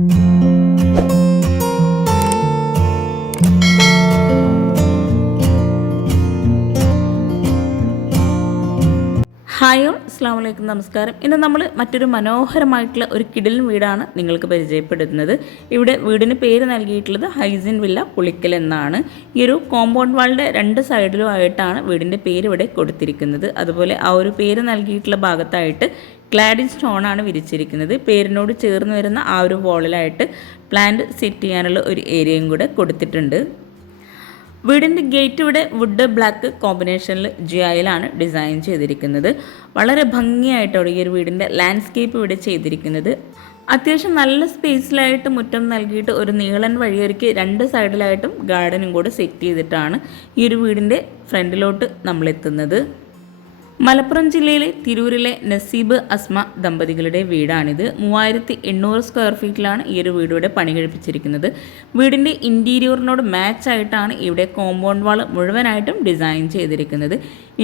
Hi all വലൈക്കും നമസ്കാരം. ഇന്ന് നമ്മൾ മറ്റൊരു മനോഹരമായിട്ടുള്ള ഒരു കിടിലൻ വീടാണ് നിങ്ങൾക്ക് പരിചയപ്പെടുത്തുന്നത്. ഇവിടെ വീടിന് പേര് നൽകിയിട്ടുള്ളത് ഹൈസിൻ വില്ല പുളിക്കൽ എന്നാണ്. ഈ ഒരു കോമ്പൗണ്ട് വാളിന്റെ രണ്ട് സൈഡിലുമായിട്ടാണ് വീടിന്റെ പേര് ഇവിടെ കൊടുത്തിരിക്കുന്നത്. അതുപോലെ ആ ഒരു പേര് നൽകിയിട്ടുള്ള ഭാഗത്തായിട്ട് ക്ലാഡിൻ സ്റ്റോൺ ആണ് വിരിച്ചിരിക്കുന്നത്. പേരിനോട് ചേർന്ന് വരുന്ന ആ ഒരു ഹോളിലായിട്ട് പ്ലാന്റ് സെറ്റ് ചെയ്യാനുള്ള ഒരു ഏരിയയും കൂടെ കൊടുത്തിട്ടുണ്ട്. വീടിന്റെ ഗേറ്റ് ഇവിടെ വുഡ് ബ്ലാക്ക് കോമ്പിനേഷനിൽ ജിയായിലാണ് ഡിസൈൻ ചെയ്തിരിക്കുന്നത്. വളരെ ഭംഗിയായിട്ടാണ് ഈ ഒരു വീടിന്റെ ലാൻഡ്സ്കേപ്പ് ഇവിടെ ചെയ്തിരിക്കുന്നത്. അത്യാവശ്യം നല്ല സ്പേസിലായിട്ട് മുറ്റം നൽകിയിട്ട് ഒരു നീളൻ വഴിയൊരുക്കി രണ്ട് സൈഡിലായിട്ടും ഗാർഡനും കൂടെ സെറ്റ് ചെയ്തിട്ടാണ് ഈ ഒരു വീടിന്റെ ഫ്രണ്ടിലോട്ട് നമ്മളെത്തുന്നത്. മലപ്പുറം ജില്ലയിലെ തിരൂരിലെ നസീബ് അസ്മ ദമ്പതികളുടെ വീടാണിത്. മൂവായിരത്തി എണ്ണൂറ് സ്ക്വയർ ഫീറ്റിലാണ് ഈ ഒരു വീട് ഇവിടെ പണി കഴിപ്പിച്ചിരിക്കുന്നത്. വീടിന്റെ ഇന്റീരിയറിനോട് മാച്ചായിട്ടാണ് ഇവിടെ കോമ്പൗണ്ട് വാൾ മുഴുവനായിട്ടും ഡിസൈൻ ചെയ്തിരിക്കുന്നത്.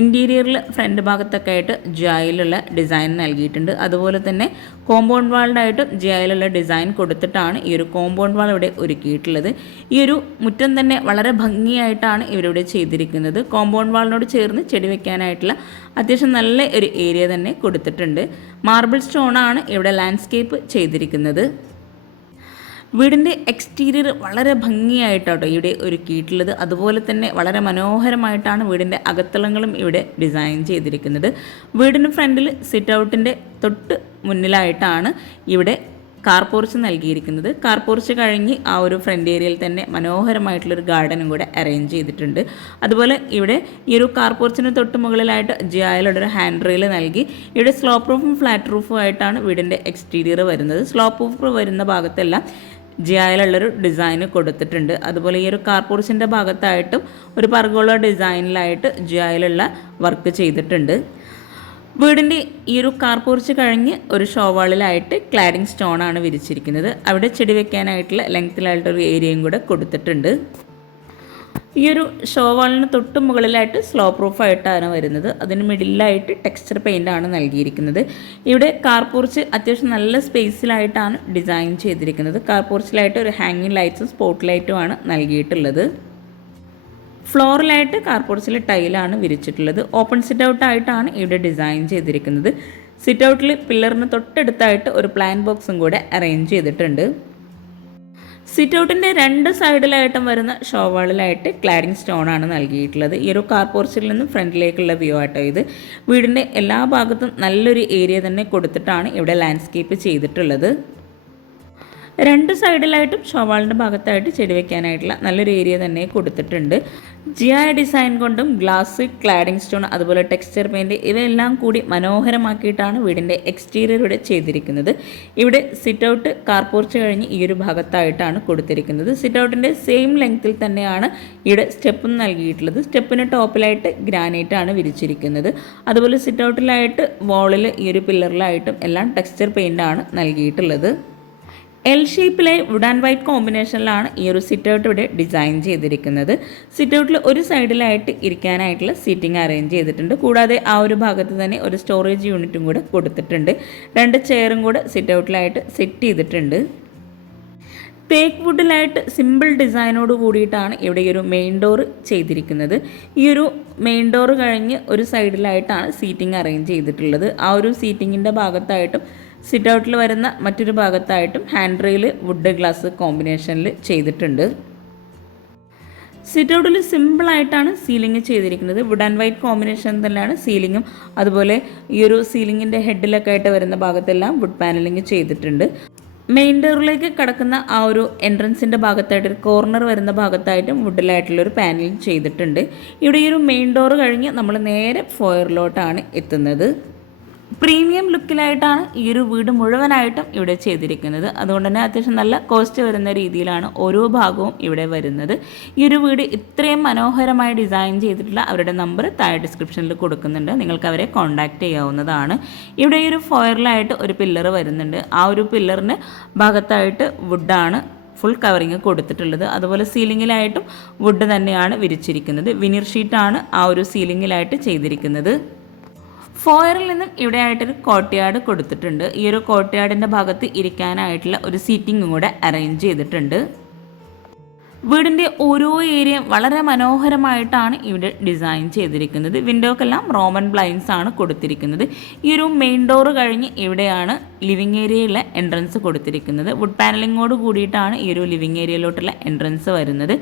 ഇന്റീരിയറിൽ ഫ്രണ്ട് ഭാഗത്തൊക്കെ ആയിട്ട് ജായിലുള്ള ഡിസൈൻ നൽകിയിട്ടുണ്ട്. അതുപോലെ തന്നെ കോമ്പൗണ്ട് വാളിനായിട്ടും ജായിലുള്ള ഡിസൈൻ കൊടുത്തിട്ടാണ് ഈ ഒരു കോമ്പൗണ്ട് വാൾ ഇവിടെ ഒരുക്കിയിട്ടുള്ളത്. ഈ ഒരു മുറ്റം തന്നെ വളരെ ഭംഗിയായിട്ടാണ് ഇവരിവിടെ ചെയ്തിരിക്കുന്നത്. കോമ്പൗണ്ട് വാളിനോട് ചേർന്ന് ചെടി വെക്കാനായിട്ടുള്ള അത്യാവശ്യം നല്ല ഒരു ഏരിയ തന്നെ കൊടുത്തിട്ടുണ്ട്. മാർബിൾ സ്റ്റോണാണ് ഇവിടെ ലാൻഡ്സ്കേപ്പ് ചെയ്തിരിക്കുന്നത്. വീടിന്റെ എക്സ്റ്റീരിയർ വളരെ ഭംഗിയായിട്ടാട്ടോ ഇവിടെ ഒരു ഒരുക്കിയിട്ടുള്ളത്. അതുപോലെ തന്നെ വളരെ മനോഹരമായിട്ടാണ് വീടിന്റെ അകത്തളങ്ങളും ഇവിടെ ഡിസൈൻ ചെയ്തിരിക്കുന്നത്. വീടിന് ഫ്രണ്ടിൽ സിറ്റ് ഔട്ടിന്റെ തൊട്ട് മുന്നിലായിട്ടാണ് ഇവിടെ കാർ പോർച്ച് നൽകിയിരിക്കുന്നത്. കാർ പോർച്ച് കഴിഞ്ഞ് ആ ഒരു ഫ്രണ്ട് ഏരിയയിൽ തന്നെ മനോഹരമായിട്ടുള്ളൊരു ഗാർഡനും കൂടെ അറേഞ്ച് ചെയ്തിട്ടുണ്ട്. അതുപോലെ ഇവിടെ ഈ ഒരു കാർ പോർച്ചിന് തൊട്ട് മുകളിലായിട്ട് ജിയായിലൂടെ ഒരു ഹാൻഡ് റെയിൽ നൽകി. ഇവിടെ സ്ലോപ്പ് റൂഫും ഫ്ലാറ്റ് റൂഫും ആയിട്ടാണ് വീടിന്റെ എക്സ്റ്റീരിയർ വരുന്നത്. സ്ലോപ്പ് റൂഫ് വരുന്ന ഭാഗത്തെല്ലാം ജിയായിലുള്ളൊരു ഡിസൈന് കൊടുത്തിട്ടുണ്ട്. അതുപോലെ ഈ ഒരു കാർ പോർച്ചിന്റെ ഭാഗത്തായിട്ടും ഒരു പർഗോള ഡിസൈനിലായിട്ട് ജിയായിലുള്ള വർക്ക് ചെയ്തിട്ടുണ്ട്. വീടിന്റെ ഈ ഒരു കാർ പോർച്ച് കഴിഞ്ഞ് ഒരു ഷോവാളിലായിട്ട് ക്ലാരിങ് സ്റ്റോൺ ആണ് വിരിച്ചിരിക്കുന്നത്. അവിടെ ചെടി വെക്കാനായിട്ടുള്ള ലെങ്ത്തിലായിട്ടൊരു ഏരിയയും കൂടെ കൊടുത്തിട്ടുണ്ട്. ഈ ഒരു ഷോവാളിന് തൊട്ട് മുകളിലായിട്ട് സ്ലോ പ്രൂഫായിട്ടാണ് വരുന്നത്. അതിന് മിഡിലായിട്ട് ടെക്സ്ചർ പെയിന്റ് ആണ് നൽകിയിരിക്കുന്നത്. ഇവിടെ കാർ പോർച്ച് അത്യാവശ്യം നല്ല സ്പേസിലായിട്ടാണ് ഡിസൈൻ ചെയ്തിരിക്കുന്നത്. കാർ പോർച്ചിലായിട്ട് ഒരു ഹാങ്ങിങ് ലൈറ്റ്സും സ്പോട്ട് ലൈറ്റുമാണ് നൽകിയിട്ടുള്ളത്. ഫ്ലോറിലായിട്ട് കാർപോർട്സിൽ ടൈലാണ് വിരിച്ചിട്ടുള്ളത്. ഓപ്പൺ സിറ്റ് ഔട്ട് ആയിട്ടാണ് ഇവിടെ ഡിസൈൻ ചെയ്തിരിക്കുന്നത്. സിറ്റ് ഔട്ടിൽ പില്ലറിന് തൊട്ടടുത്തായിട്ട് ഒരു പ്ലാൻ ബോക്സും കൂടെ അറേഞ്ച് ചെയ്തിട്ടുണ്ട്. സിറ്റ് ഔട്ടിന്റെ രണ്ട് സൈഡിലായിട്ടും വരുന്ന ഷോവാളിലായിട്ട് ക്ലാരിങ് സ്റ്റോൺ ആണ് നൽകിയിട്ടുള്ളത്. ഈ ഒരു കാർ പോർച്ചിൽ നിന്നും ഫ്രണ്ടിലേക്കുള്ള വ്യൂ ആട്ടോ ഇത്. വീടിന്റെ എല്ലാ ഭാഗത്തും നല്ലൊരു ഏരിയ തന്നെ കൊടുത്തിട്ടാണ് ഇവിടെ ലാൻഡ്സ്കേപ്പ് ചെയ്തിട്ടുള്ളത്. രണ്ട് സൈഡിലായിട്ടും ഷോവാളിന്റെ ഭാഗത്തായിട്ട് ചെടി വെക്കാനായിട്ടുള്ള നല്ലൊരു ഏരിയ തന്നെ കൊടുത്തിട്ടുണ്ട്. ജിയായ ഡിസൈൻ കൊണ്ടും ഗ്ലാസ് ക്ലാഡിംഗ് സ്റ്റോൺ അതുപോലെ ടെക്സ്ചർ പെയിന്റ് ഇവയെല്ലാം കൂടി മനോഹരമാക്കിയിട്ടാണ് വീടിന്റെ എക്സ്റ്റീരിയർ ഇവിടെ ചെയ്തിരിക്കുന്നത്. ഇവിടെ സിറ്റ് ഔട്ട് കാർപോർച്ച് കഴിഞ്ഞ് ഈ ഒരു ഭാഗത്തായിട്ടാണ് കൊടുത്തിരിക്കുന്നത്. സിറ്റ് ഔട്ടിന്റെ സെയിം ലെങ്ത്തിൽ തന്നെയാണ് ഇവിടെ സ്റ്റെപ്പും നൽകിയിട്ടുള്ളത്. സ്റ്റെപ്പിന് ടോപ്പിലായിട്ട് ഗ്രാനൈറ്റ് ആണ് വിരിച്ചിരിക്കുന്നത്. അതുപോലെ സിറ്റ് ഔട്ടിലായിട്ട് വോളിൽ ഈ ഒരു പില്ലറിലായിട്ടും എല്ലാം ടെക്സ്ചർ പെയിന്റ് ആണ് നൽകിയിട്ടുള്ളത്. എൽ ഷേപ്പിലെ വുഡ് ആൻഡ് വൈറ്റ് കോമ്പിനേഷനിലാണ് ഈ ഒരു സിറ്റ് ഔട്ട് ഇവിടെ ഡിസൈൻ ചെയ്തിരിക്കുന്നത്. സിറ്റ് ഔട്ടിൽ ഒരു സൈഡിലായിട്ട് ഇരിക്കാനായിട്ടുള്ള സീറ്റിംഗ് അറേഞ്ച് ചെയ്തിട്ടുണ്ട്. കൂടാതെ ആ ഒരു ഭാഗത്ത് തന്നെ ഒരു സ്റ്റോറേജ് യൂണിറ്റും കൂടെ കൊടുത്തിട്ടുണ്ട്. രണ്ട് ചെയറും കൂടെ സിറ്റ് ഔട്ടിലായിട്ട് സെറ്റ് ചെയ്തിട്ടുണ്ട്. തേക്ക് വുഡിലായിട്ട് സിമ്പിൾ ഡിസൈനോട് കൂടിയിട്ടാണ് ഇവിടെ ഒരു മെയിൻ ഡോർ ചെയ്തിരിക്കുന്നത്. ഈ ഒരു മെയിൻ ഡോർ കഴിഞ്ഞ് ഒരു സൈഡിലായിട്ടാണ് സീറ്റിംഗ് അറേഞ്ച് ചെയ്തിട്ടുള്ളത്. ആ ഒരു സീറ്റിങ്ങിന്റെ ഭാഗത്തായിട്ടും സിറ്റ് ഔട്ടിൽ വരുന്ന മറ്റൊരു ഭാഗത്തായിട്ടും ഹാൻഡ് റെയിൽ വുഡ് ഗ്ലാസ് കോമ്പിനേഷനിൽ ചെയ്തിട്ടുണ്ട്. സിറ്റ് ഔട്ടിൽ സിമ്പിളായിട്ടാണ് സീലിംഗ് ചെയ്തിരിക്കുന്നത്. വുഡ് ആൻഡ് വൈറ്റ് കോമ്പിനേഷൻ തന്നെയാണ് സീലിങ്ങും അതുപോലെ ഈ ഒരു സീലിങ്ങിന്റെ ഹെഡിലൊക്കെ ആയിട്ട് വരുന്ന ഭാഗത്തെല്ലാം വുഡ് പാനലിംഗ് ചെയ്തിട്ടുണ്ട്. മെയിൻ ഡോറിലേക്ക് കിടക്കുന്ന ആ ഒരു എൻട്രൻസിന്റെ ഭാഗത്തായിട്ട് ഒരു കോർണർ വരുന്ന ഭാഗത്തായിട്ടും വുഡിലായിട്ടുള്ളൊരു പാനലിംഗ് ചെയ്തിട്ടുണ്ട്. ഇവിടെ ഈ ഒരു മെയിൻ ഡോർ കഴിഞ്ഞ് നമ്മൾ നേരെ ഫോയറിലോട്ടാണ് എത്തുന്നത്. പ്രീമിയം ലുക്കിലായിട്ടാണ് ഈ ഒരു വീട് മുഴുവനായിട്ടും ഇവിടെ ചെയ്തിരിക്കുന്നത്. അതുകൊണ്ട് തന്നെ അത്യാവശ്യം നല്ല കോസ്റ്റ് വരുന്ന രീതിയിലാണ് ഓരോ ഭാഗവും ഇവിടെ വരുന്നത്. ഈ ഒരു വീട് ഇത്രയും മനോഹരമായി ഡിസൈൻ ചെയ്തിട്ടുള്ള അവരുടെ നമ്പർ താഴെ ഡിസ്ക്രിപ്ഷനിൽ കൊടുക്കുന്നുണ്ട്. നിങ്ങൾക്ക് അവരെ കോൺടാക്റ്റ് ചെയ്യാവുന്നതാണ്. ഇവിടെ ഈ ഒരു ഫോയറിലായിട്ട് ഒരു പില്ലർ വരുന്നുണ്ട്. ആ ഒരു പില്ലറിന് ഭാഗത്തായിട്ട് വുഡാണ് ഫുൾ കവറിങ് കൊടുത്തിട്ടുള്ളത്. അതുപോലെ സീലിങ്ങിലായിട്ടും വുഡ് തന്നെയാണ് വിരിച്ചിരിക്കുന്നത്. വിനിർ ഷീറ്റാണ് ആ ഒരു സീലിങ്ങിലായിട്ട് ചെയ്തിരിക്കുന്നത്. ഫോയറിൽ നിന്നും ഇവിടെ ആയിട്ടൊരു കോട്ടയാട് കൊടുത്തിട്ടുണ്ട്. ഈ ഒരു കോട്ടയാടിന്റെ ഭാഗത്ത് ഇരിക്കാനായിട്ടുള്ള ഒരു സീറ്റിംഗും കൂടെ അറേഞ്ച് ചെയ്തിട്ടുണ്ട്. വീടിന്റെ ഓരോ ഏരിയയും വളരെ മനോഹരമായിട്ടാണ് ഇവിടെ ഡിസൈൻ ചെയ്തിരിക്കുന്നത്. വിൻഡോക്കെല്ലാം റോമൻ ബ്ലൈൻസ് ആണ് കൊടുത്തിരിക്കുന്നത്. ഈ ഒരു മെയിൻ ഡോർ കഴിഞ്ഞ് ഇവിടെയാണ് ലിവിങ് ഏരിയയിലെ എൻട്രൻസ് കൊടുത്തിരിക്കുന്നത്. വുഡ് പാനലിങ്ങോട് കൂടിയിട്ടാണ് ഈ ഒരു ലിവിങ് ഏരിയയിലോട്ടുള്ള എൻട്രൻസ് വരുന്നത്.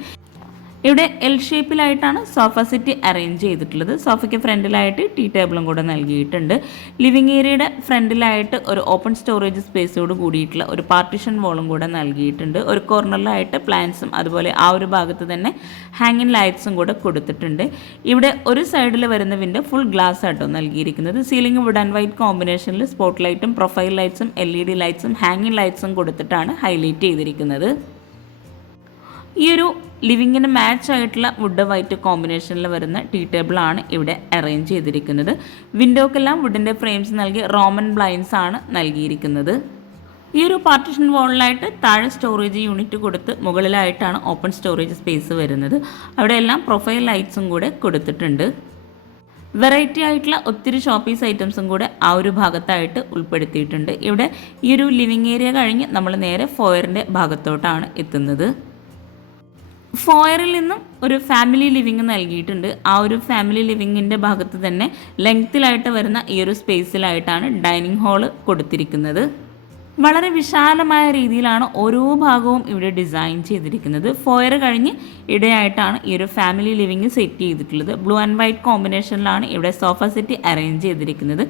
ഇവിടെ എൽ ഷേപ്പിലായിട്ടാണ് സോഫ സെറ്റ് അറേഞ്ച് ചെയ്തിട്ടുള്ളത്. സോഫയ്ക്ക് ഫ്രണ്ടിലായിട്ട് ടീ ടേബിളും കൂടെ നൽകിയിട്ടുണ്ട്. ലിവിങ് ഏരിയയുടെ ഫ്രണ്ടിലായിട്ട് ഒരു ഓപ്പൺ സ്റ്റോറേജ് സ്പേസോട് കൂടിയിട്ടുള്ള ഒരു പാർട്ടിഷൻ വോളും കൂടെ നൽകിയിട്ടുണ്ട്. ഒരു കോർണറിലായിട്ട് പ്ലാന്റ്സും അതുപോലെ ആ ഒരു ഭാഗത്ത് തന്നെ ഹാങ്ങിങ് ലൈറ്റ്സും കൂടെ കൊടുത്തിട്ടുണ്ട്. ഇവിടെ ഒരു സൈഡിൽ വരുന്ന വിൻഡോ ഫുൾ ഗ്ലാസ് ആട്ടോ നൽകിയിരിക്കുന്നത്. സീലിംഗ് വുഡ് ആൻഡ് വൈറ്റ് കോമ്പിനേഷനിൽ സ്പോട്ട് ലൈറ്റും പ്രൊഫൈൽ ലൈറ്റ്സും എൽ ഇ ഡി ലൈറ്റ്സും ഹാങ്ങിങ് ലൈറ്റ്സും കൊടുത്തിട്ടാണ് ഹൈലൈറ്റ് ചെയ്തിരിക്കുന്നത്. ഈ ഒരു ലിവിങ്ങിന് മാച്ച് ആയിട്ടുള്ള വുഡ് വൈറ്റ് കോമ്പിനേഷനിൽ വരുന്ന ടീ ടേബിളാണ് ഇവിടെ അറേഞ്ച് ചെയ്തിരിക്കുന്നത്. വിൻഡോക്കെല്ലാം വുഡിന്റെ ഫ്രെയിംസ് നൽകി റോമൻ ബ്ലൈൻസ് ആണ് നൽകിയിരിക്കുന്നത്. ഈ ഒരു പാർട്ടിഷൻ വാളിലായിട്ട് താഴെ സ്റ്റോറേജ് യൂണിറ്റ് കൊടുത്ത് മുകളിലായിട്ടാണ് ഓപ്പൺ സ്റ്റോറേജ് സ്പേസ് വരുന്നത്. അവിടെ എല്ലാം പ്രൊഫൈൽ ലൈറ്റ്സും കൂടെ കൊടുത്തിട്ടുണ്ട്. വെറൈറ്റി ആയിട്ടുള്ള ഒത്തിരി ഷോപ്പീസ് ഐറ്റംസും കൂടെ ആ ഒരു ഭാഗത്തായിട്ട് ഉൾപ്പെടുത്തിയിട്ടുണ്ട്. ഇവിടെ ഈ ഒരു ലിവിങ് ഏരിയ കഴിഞ്ഞ് നമ്മൾ നേരെ ഫോയറിന്റെ ഭാഗത്തോട്ടാണ് എത്തുന്നത്. ഫോയറിൽ നിന്നും ഒരു ഫാമിലി ലിവിങ് നൽകിയിട്ടുണ്ട്. ആ ഒരു ഫാമിലി ലിവിങ്ങിന്റെ ഭാഗത്ത് തന്നെ ലെങ്ത്തിലായിട്ട് വരുന്ന ഈ ഒരു സ്പേസിലായിട്ടാണ് ഡൈനിങ് ഹാൾ കൊടുത്തിരിക്കുന്നത്. വളരെ വിശാലമായ രീതിയിലാണ് ഓരോ ഭാഗവും ഇവിടെ ഡിസൈൻ ചെയ്തിരിക്കുന്നത്. ഫോയർ കഴിഞ്ഞ് ഇടയായിട്ടാണ് ഈ ഒരു ഫാമിലി ലിവിങ് സെറ്റ് ചെയ്തിട്ടുള്ളത്. ബ്ലൂ ആൻഡ് വൈറ്റ് കോമ്പിനേഷനിലാണ് ഇവിടെ സോഫ സെറ്റ് അറേഞ്ച് ചെയ്തിരിക്കുന്നത്.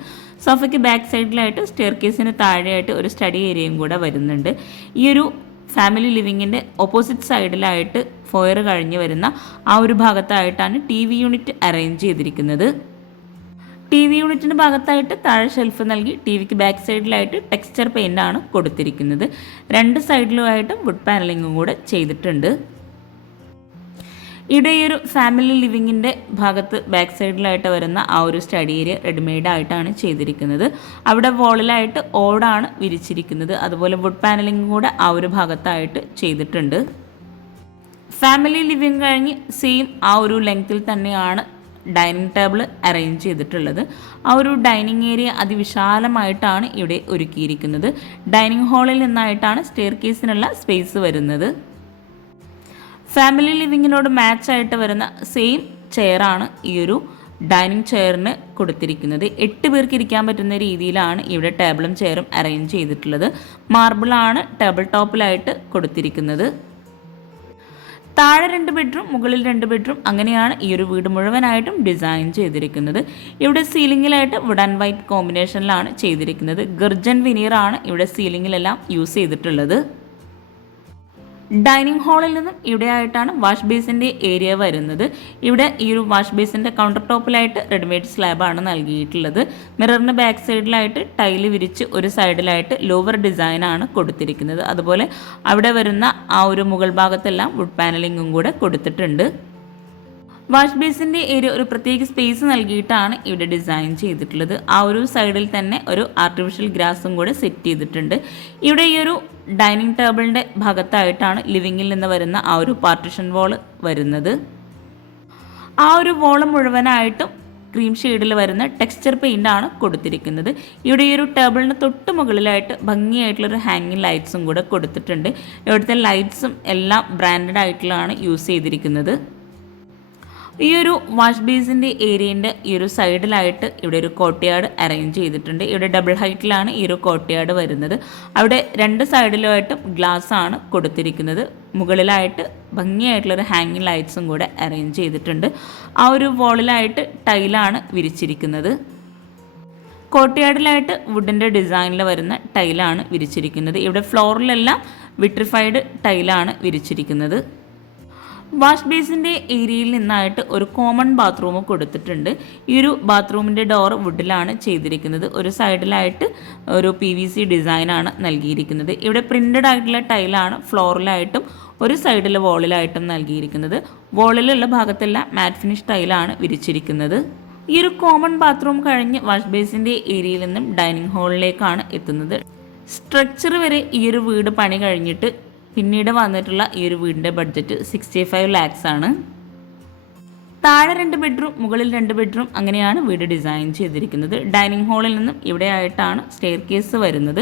സോഫയ്ക്ക് ബാക്ക് സൈഡിലായിട്ട് സ്റ്റെയർ കേസിന് താഴെയായിട്ട് ഒരു സ്റ്റഡി ഏരിയയും കൂടെ വരുന്നുണ്ട്. ഈ ഒരു ഫാമിലി ലിവിങ്ങിന്റെ ഓപ്പോസിറ്റ് സൈഡിലായിട്ട് ഫോയർ കഴിഞ്ഞ് വരുന്ന ആ ഒരു ഭാഗത്തായിട്ടാണ് ടി വി യൂണിറ്റ് അറേഞ്ച് ചെയ്തിരിക്കുന്നത്. ടി വി യൂണിറ്റിന്റെ ഭാഗത്തായിട്ട് താഴെ ഷെൽഫ് നൽകി ടി വിക്ക് ബാക്ക് സൈഡിലായിട്ട് ടെക്സ്ചർ പെയിന്റാണ് കൊടുത്തിരിക്കുന്നത്. രണ്ട് സൈഡിലുമായിട്ടും വുഡ് പാനലിങ്ങും കൂടെ ചെയ്തിട്ടുണ്ട്. ഒരു ഫാമിലി ലിവിങ്ങിന്റെ ഭാഗത്ത് ബാക്ക് സൈഡിലായിട്ട് വരുന്ന ആ ഒരു സ്റ്റഡി ഏരിയ റെഡിമെയ്ഡ് ആയിട്ടാണ് ചെയ്തിരിക്കുന്നത്. അവിടെ വോളിലായിട്ട് ഓടാണ് വിരിച്ചിരിക്കുന്നത്. അതുപോലെ വുഡ് പാനലിംഗ് കൂടെ ആ ഒരു ഭാഗത്തായിട്ട് ചെയ്തിട്ടുണ്ട്. ഫാമിലി ലിവിങ് കഴിഞ്ഞ് സെയിം ആ ഒരു ലെങ്ത്തിൽ തന്നെയാണ് ഡൈനിങ് ടേബിൾ അറേഞ്ച് ചെയ്തിട്ടുള്ളത്. ആ ഒരു ഡൈനിങ് ഏരിയ അതിവിശാലമായിട്ടാണ് ഇവിടെ ഒരുക്കിയിരിക്കുന്നത്. ഡൈനിങ് ഹാളിൽ നിന്നായിട്ടാണ് സ്റ്റെയർ കേസിനുള്ള സ്പേസ് വരുന്നത്. ഫാമിലി ലിവിങ്ങിനോട് മാച്ച് ആയിട്ട് വരുന്ന സെയിം ചെയറാണ് ഈ ഒരു ഡൈനിങ് ചെയറിന് കൊടുത്തിരിക്കുന്നത്. എട്ട് പേർക്ക് ഇരിക്കാൻ പറ്റുന്ന രീതിയിലാണ് ഇവിടെ ടേബിളും ചെയറും അറേഞ്ച് ചെയ്തിട്ടുള്ളത്. മാർബിളാണ് ടേബിൾ ടോപ്പിലായിട്ട് കൊടുത്തിരിക്കുന്നത്. താഴെ രണ്ട് ബെഡ്റൂം മുകളിൽ രണ്ട് ബെഡ്റൂം അങ്ങനെയാണ് ഈ ഒരു വീട് മുഴുവനായിട്ടും ഡിസൈൻ ചെയ്തിരിക്കുന്നത്. ഇവിടെ സീലിങ്ങിലായിട്ട് വുഡ് ആൻഡ് വൈറ്റ് കോമ്പിനേഷനിലാണ് ചെയ്തിരിക്കുന്നത്. ഗർജൻ വിനീറാണ് ഇവിടെ സീലിങ്ങിലെല്ലാം യൂസ് ചെയ്തിട്ടുള്ളത്. ഡൈനിങ് ഹാളിൽ നിന്നും ഇവിടെയായിട്ടാണ് വാഷ് ബേസിന്റെ ഏരിയ വരുന്നത്. ഇവിടെ ഈ ഒരു വാഷ് ബേസിന്റെ കൗണ്ടർ ടോപ്പിലായിട്ട് റെഡിമെയ്ഡ് സ്ലാബാണ് നൽകിയിട്ടുള്ളത്. മിററിന് ബാക്ക് സൈഡിലായിട്ട് ടൈൽ വിരിച്ച് ഒരു സൈഡിലായിട്ട് ലോവർ ഡിസൈനാണ് കൊടുത്തിരിക്കുന്നത്. അതുപോലെ അവിടെ വരുന്ന ആ ഒരു മുകൾ ഭാഗത്തെല്ലാം വുഡ് പാനലിങ്ങും കൂടെ കൊടുത്തിട്ടുണ്ട്. വാഷ് ബേസിന്റെ ഏരിയ ഒരു പ്രത്യേക സ്പേസ് നൽകിയിട്ടാണ് ഇവിടെ ഡിസൈൻ ചെയ്തിട്ടുള്ളത്. ആ ഒരു സൈഡിൽ തന്നെ ഒരു ആർട്ടിഫിഷ്യൽ ഗ്രാസും കൂടെ സെറ്റ് ചെയ്തിട്ടുണ്ട്. ഇവിടെ ഈ ഒരു ഡൈനിങ് ടേബിളിന്റെ ഭാഗത്തായിട്ടാണ് ലിവിങ്ങിൽ നിന്ന് വരുന്ന ആ ഒരു പാർട്ടിഷൻ വാൾ വരുന്നത്. ആ ഒരു വോൾ മുഴുവനായിട്ടും ക്രീം ഷെയ്ഡിൽ വരുന്ന ടെക്സ്ചർ പെയിന്റ് ആണ് കൊടുത്തിരിക്കുന്നത്. ഇവിടെ ഈ ഒരു ടേബിളിന് തൊട്ട് മുകളിലായിട്ട് ഭംഗിയായിട്ടുള്ളൊരു ഹാങ്ങിങ് ലൈറ്റ്സും കൂടെ കൊടുത്തിട്ടുണ്ട്. ഇവിടുത്തെ ലൈറ്റ്സും എല്ലാം ബ്രാൻഡഡ് ആയിട്ടുള്ളതാണ് യൂസ് ചെയ്തിരിക്കുന്നത്. ഈ ഒരു വാഷ് ബേസിന്റെ ഏരിയന്റെ ഈ ഒരു സൈഡിലായിട്ട് ഇവിടെ ഒരു കോട്ടയാട് അറേഞ്ച് ചെയ്തിട്ടുണ്ട്. ഇവിടെ ഡബിൾ ഹൈറ്റിലാണ് ഈ ഒരു കോട്ടയാട് വരുന്നത്. അവിടെ രണ്ട് സൈഡിലുമായിട്ടും ഗ്ലാസ് ആണ് കൊടുത്തിരിക്കുന്നത്. മുകളിലായിട്ട് ഭംഗിയായിട്ടുള്ളൊരു ഹാങ്ങിങ് ലൈറ്റ്സും കൂടെ അറേഞ്ച് ചെയ്തിട്ടുണ്ട്. ആ ഒരു വോളിലായിട്ട് ടൈലാണ് വിരിച്ചിരിക്കുന്നത്. കോട്ടയാടിലായിട്ട് വുഡിന്റെ ഡിസൈനിൽ വരുന്ന ടൈലാണ് വിരിച്ചിരിക്കുന്നത്. ഇവിടെ ഫ്ലോറിലെല്ലാം വിട്രിഫൈഡ് ടൈലാണ് വിരിച്ചിരിക്കുന്നത്. വാഷ് ബേസിന്റെ ഏരിയയിൽ നിന്നായിട്ട് ഒരു കോമൺ ബാത്റൂം കൊടുത്തിട്ടുണ്ട്. ഈ ഒരു ബാത്റൂമിന്റെ ഡോർ വുഡിലാണ് ചെയ്തിരിക്കുന്നത്. ഒരു സൈഡിലായിട്ട് ഒരു പി വി സി ഡിസൈനാണ് നൽകിയിരിക്കുന്നത്. ഇവിടെ പ്രിന്റഡ് ആയിട്ടുള്ള ടൈലാണ് ഫ്ലോറിലായിട്ടും ഒരു സൈഡിൽ വോളിലായിട്ടും നൽകിയിരിക്കുന്നത്. വോളിലുള്ള ഭാഗത്തെല്ലാം മാറ്റ് ഫിനിഷ് ടൈലാണ് വിരിച്ചിരിക്കുന്നത്. ഈ ഒരു കോമൺ ബാത്റൂം കഴിഞ്ഞ് വാഷ് ബേസിന്റെ ഏരിയയിൽ നിന്നും ഡൈനിങ് ഹാളിലേക്കാണ് എത്തുന്നത്. സ്ട്രക്ചർ വരെ ഈ ഒരു വീട് പണി കഴിഞ്ഞിട്ട് പിന്നീട് വന്നിട്ടുള്ള ഈ ഒരു വീടിന്റെ ബഡ്ജറ്റ് സിക്സ്റ്റി ഫൈവ് ലാക്സ് ആണ്. താഴെ രണ്ട് ബെഡ്റൂം മുകളിൽ രണ്ട് ബെഡ്റൂം അങ്ങനെയാണ് വീട് ഡിസൈൻ ചെയ്തിരിക്കുന്നത്. ഡൈനിങ് ഹാളിൽ നിന്നും ഇവിടെ ആയിട്ടാണ് സ്റ്റെയർ കേസ് വരുന്നത്.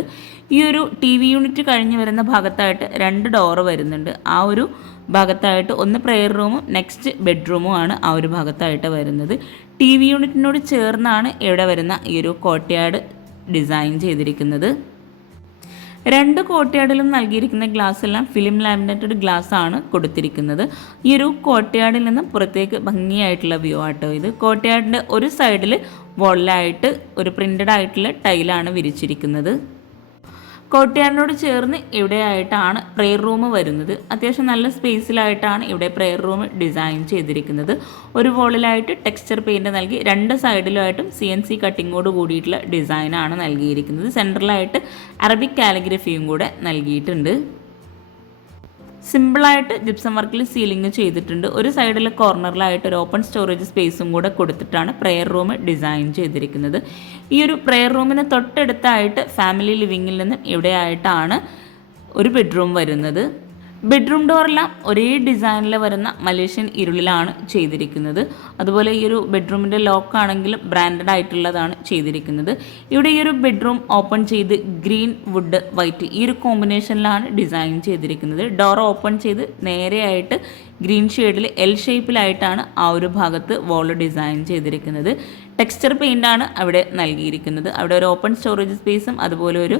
ഈ ഒരു ടി വി യൂണിറ്റ് കഴിഞ്ഞ് വരുന്ന ഭാഗത്തായിട്ട് രണ്ട് ഡോറ് വരുന്നുണ്ട്. ആ ഒരു ഭാഗത്തായിട്ട് ഒന്ന് പ്രെയർ റൂമും നെക്സ്റ്റ് ബെഡ്റൂമും ആണ് ആ ഒരു ഭാഗത്തായിട്ട് വരുന്നത്. ടി വി യൂണിറ്റിനോട് ചേർന്നാണ് ഇവിടെ വരുന്ന ഈ ഒരു കോട്ടയാട് ഡിസൈൻ ചെയ്തിരിക്കുന്നത്. രണ്ട് കോട്ടയാടിലും നൽകിയിരിക്കുന്ന ഗ്ലാസ് എല്ലാം ഫിലിം ലാമിനേറ്റഡ് ഗ്ലാസ് ആണ് കൊടുത്തിരിക്കുന്നത്. ഈ ഒരു കോട്ടയാടിൽ നിന്ന് പുറത്തേക്ക് ഭംഗിയായിട്ടുള്ള വ്യൂ ആട്ടോ ഇത്. കോട്ടയാടിന്റെ ഒരു സൈഡിൽ വോളിലായിട്ട് ഒരു പ്രിന്റഡ് ആയിട്ടുള്ള ടൈലാണ് വിരിച്ചിരിക്കുന്നത്. കോട്ടയാടിനോട് ചേർന്ന് ഇവിടെയായിട്ടാണ് പ്രെയർ റൂം വരുന്നത്. അത്യാവശ്യം നല്ല സ്പേസിലായിട്ടാണ് ഇവിടെ പ്രെയർ റൂം ഡിസൈൻ ചെയ്തിരിക്കുന്നത്. ഒരു വോളിലായിട്ട് ടെക്സ്ചർ പെയിന്റ് നൽകി രണ്ട് സൈഡിലായിട്ടും സി എൻ സി കട്ടിങ്ങോട് കൂടിയിട്ടുള്ള ഡിസൈനാണ് നൽകിയിരിക്കുന്നത്. സെൻട്രലായിട്ട് അറബിക് കാലിഗ്രഫിയും കൂടെ നൽകിയിട്ടുണ്ട്. സിമ്പിളായിട്ട് ജിപ്സം വർക്കിൽ സീലിംഗ് ചെയ്തിട്ടുണ്ട്. ഒരു സൈഡിൽ കോർണറിലായിട്ട് ഒരു ഓപ്പൺ സ്റ്റോറേജ് സ്പേസും കൂടെ കൊടുത്തിട്ടാണ് പ്രെയർ റൂം ഡിസൈൻ ചെയ്തിരിക്കുന്നത്. ഈ ഒരു പ്രെയർ റൂമിന് തൊട്ടടുത്തായിട്ട് ഫാമിലി ലിവിങ്ങിൽ നിന്നും ഇവിടെയായിട്ടാണ് ഒരു ബെഡ്റൂം വരുന്നത്. ബെഡ്റൂം ഡോറെല്ലാം ഒരേ ഡിസൈനിൽ വരുന്ന മലേഷ്യൻ ഇരുളിലാണ് ചെയ്തിരിക്കുന്നത്. അതുപോലെ ഈ ഒരു ബെഡ്റൂമിന്റെ ലോക്ക് ആണെങ്കിലും ബ്രാൻഡഡ് ആയിട്ടുള്ളതാണ് ചെയ്തിരിക്കുന്നത്. ഇവിടെ ഈ ഒരു ബെഡ്റൂം ഓപ്പൺ ചെയ്ത് ഗ്രീൻ വുഡ് വൈറ്റ് ഈ ഒരു കോമ്പിനേഷനിലാണ് ഡിസൈൻ ചെയ്തിരിക്കുന്നത്. ഡോർ ഓപ്പൺ ചെയ്ത് നേരെയായിട്ട് ഗ്രീൻ ഷെയ്ഡിൽ എൽ ഷേപ്പിലായിട്ടാണ് ആ ഒരു ഭാഗത്ത് വോൾ ഡിസൈൻ ചെയ്തിരിക്കുന്നത്. ടെക്സ്ചർ പെയിന്റാണ് അവിടെ നൽകിയിരിക്കുന്നത്. അവിടെ ഒരു ഓപ്പൺ സ്റ്റോറേജ് സ്പേസും അതുപോലെ ഒരു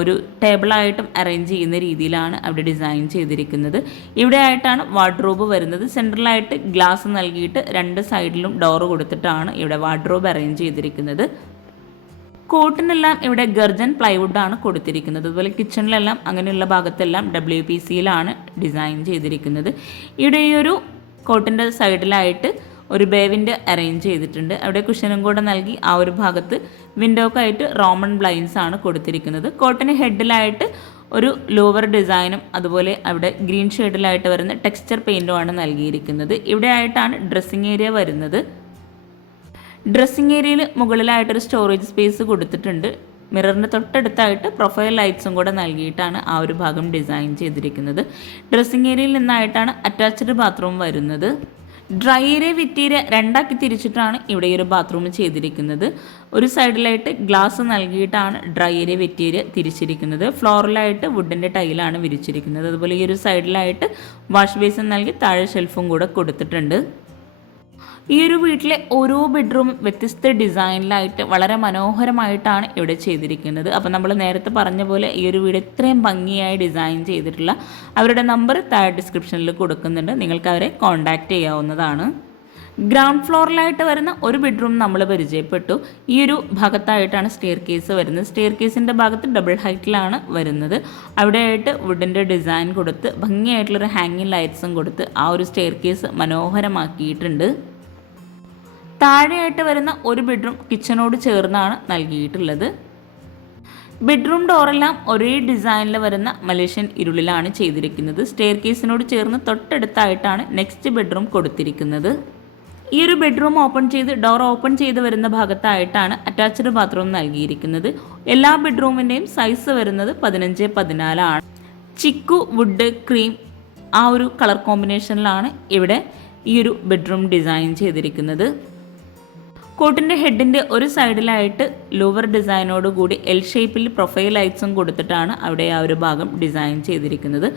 ഒരു ടേബിളായിട്ടും അറേഞ്ച് ചെയ്യുന്ന രീതിയിലാണ് അവിടെ ഡിസൈൻ ചെയ്തിരിക്കുന്നത്. ഇവിടെ ആയിട്ടാണ് വാർഡ്രോബ് വരുന്നത്. സെൻട്രലായിട്ട് ഗ്ലാസ് നൽകിയിട്ട് രണ്ട് സൈഡിലും ഡോറ് കൊടുത്തിട്ടാണ് ഇവിടെ വാർഡ്രോബ് അറേഞ്ച് ചെയ്തിരിക്കുന്നത്. കോട്ടിനെല്ലാം ഇവിടെ ഗർജൻ പ്ലൈവുഡ് ആണ് കൊടുത്തിരിക്കുന്നത്. അതുപോലെ കിച്ചണിലെല്ലാം അങ്ങനെയുള്ള ഭാഗത്തെല്ലാം ഡബ്ല്യു പി സിയിലാണ് ഡിസൈൻ ചെയ്തിരിക്കുന്നത്. ഇവിടെ ഈ ഒരു കോട്ടിന്റെ സൈഡിലായിട്ട് ഒരു ബേവിന്റെ അറേഞ്ച് ചെയ്തിട്ടുണ്ട്. അവിടെ കുഷനും കൂടെ നൽകി ആ ഒരു ഭാഗത്ത് വിൻഡോക്കായിട്ട് റോമൺ ബ്ലൈൻസ് ആണ് കൊടുത്തിരിക്കുന്നത്. കോട്ടിന് ഹെഡിലായിട്ട് ഒരു ലോവർ ഡിസൈനും അതുപോലെ അവിടെ ഗ്രീൻ ഷെയ്ഡിലായിട്ട് വരുന്ന ടെക്സ്ചർ പെയിന്റുമാണ് നൽകിയിരിക്കുന്നത്. ഇവിടെ ആയിട്ടാണ് ഡ്രസ്സിങ് ഏരിയ വരുന്നത്. ഡ്രസ്സിങ് ഏരിയയിൽ മുകളിലായിട്ടൊരു സ്റ്റോറേജ് സ്പേസ് കൊടുത്തിട്ടുണ്ട്. മിററിന് തൊട്ടടുത്തായിട്ട് പ്രൊഫൈൽ ലൈറ്റ്സും കൂടെ നൽകിയിട്ടാണ് ആ ഒരു ഭാഗം ഡിസൈൻ ചെയ്തിരിക്കുന്നത്. ഡ്രസ്സിങ് ഏരിയയിൽ നിന്നായിട്ടാണ് അറ്റാച്ച്ഡ് ബാത്റൂം വരുന്നത്. ഡ്രൈ ഏരിയ വിറ്റീരിയ രണ്ടാക്കി തിരിച്ചിട്ടാണ് ഇവിടെ ഒരു ബാത്റൂം ചെയ്തിരിക്കുന്നത്. ഒരു സൈഡിലായിട്ട് ഗ്ലാസ് നൽകിയിട്ടാണ് ഡ്രൈ ഏരിയ വെറ്റീരിയ തിരിച്ചിരിക്കുന്നത്. ഫ്ലോറിലായിട്ട് വുഡിന്റെ ടൈലാണ് വിരിച്ചിരിക്കുന്നത്. അതുപോലെ ഈ ഒരു സൈഡിലായിട്ട് വാഷ് ബേസിൻ നൽകി താഴെ ഷെൽഫും കൂടെ കൊടുത്തിട്ടുണ്ട്. ഈ ഒരു വീട്ടിലെ ഓരോ ബെഡ്റൂം വ്യത്യസ്ത ഡിസൈനിലായിട്ട് വളരെ മനോഹരമായിട്ടാണ് ഇവിടെ ചെയ്തിരിക്കുന്നത്. അപ്പോൾ നമ്മൾ നേരത്തെ പറഞ്ഞ പോലെ ഈ ഒരു വീട് ഇത്രയും ഭംഗിയായി ഡിസൈൻ ചെയ്തിട്ടുള്ള അവരുടെ നമ്പർ താഴെ ഡിസ്ക്രിപ്ഷനിൽ കൊടുക്കുന്നുണ്ട്. നിങ്ങൾക്ക് അവരെ കോൺടാക്റ്റ് ചെയ്യാവുന്നതാണ്. ഗ്രൗണ്ട് ഫ്ലോറിലായിട്ട് വരുന്ന ഒരു ബെഡ്റൂം നമ്മൾ പരിചയപ്പെട്ടു. ഈ ഒരു ഭാഗത്തായിട്ടാണ് സ്റ്റെയർ കേസ് വരുന്നത്. സ്റ്റെയർ കേസിന്റെ ഭാഗത്ത് ഡബിൾ ഹൈറ്റിലാണ് വരുന്നത്. അവിടെയായിട്ട് വുഡിന്റെ ഡിസൈൻ കൊടുത്ത് ഭംഗിയായിട്ടുള്ളൊരു ഹാങ്ങിങ് ലൈറ്റ്സും കൊടുത്ത് ആ ഒരു സ്റ്റെയർ കേസ് മനോഹരമാക്കിയിട്ടുണ്ട്. താഴെയായിട്ട് വരുന്ന ഒരു ബെഡ്റൂം കിച്ചണോട് ചേർന്നാണ് നൽകിയിട്ടുള്ളത്. ബെഡ്റൂം ഡോറെല്ലാം ഒരേ ഡിസൈനിൽ വരുന്ന മലേഷ്യൻ ഇരുളിലാണ് ചെയ്തിരിക്കുന്നത്. സ്റ്റെയർ കേസിനോട് ചേർന്ന് തൊട്ടടുത്തായിട്ടാണ് നെക്സ്റ്റ് ബെഡ്റൂം കൊടുത്തിരിക്കുന്നത്. ഈ ഒരു ബെഡ്റൂം ഓപ്പൺ ചെയ്ത് ഡോർ ഓപ്പൺ ചെയ്ത് വരുന്ന ഭാഗത്തായിട്ടാണ് അറ്റാച്ച്ഡ് ബാത്റൂം നൽകിയിരിക്കുന്നത്. എല്ലാ ബെഡ്റൂമിന്റെയും സൈസ് വരുന്നത് പതിനഞ്ച് പതിനാലാണ്. ചിക്കു വുഡ് ക്രീം ആ ഒരു കളർ കോമ്പിനേഷനിലാണ് ഇവിടെ ഈ ഒരു ബെഡ്റൂം ഡിസൈൻ ചെയ്തിരിക്കുന്നത്. കോട്ടിന്റെ ഹെഡിന്റെ ഒരു സൈഡിലായിട്ട് ലോവർ ഡിസൈനോട് കൂടി എൽ ഷേപ്പിൽ പ്രൊഫൈൽ ലൈറ്റ്സും കൊടുത്തിട്ടാണ് അവിടെ ആ ഒരു ഭാഗം ഡിസൈൻ ചെയ്തിരിക്കുന്നത്.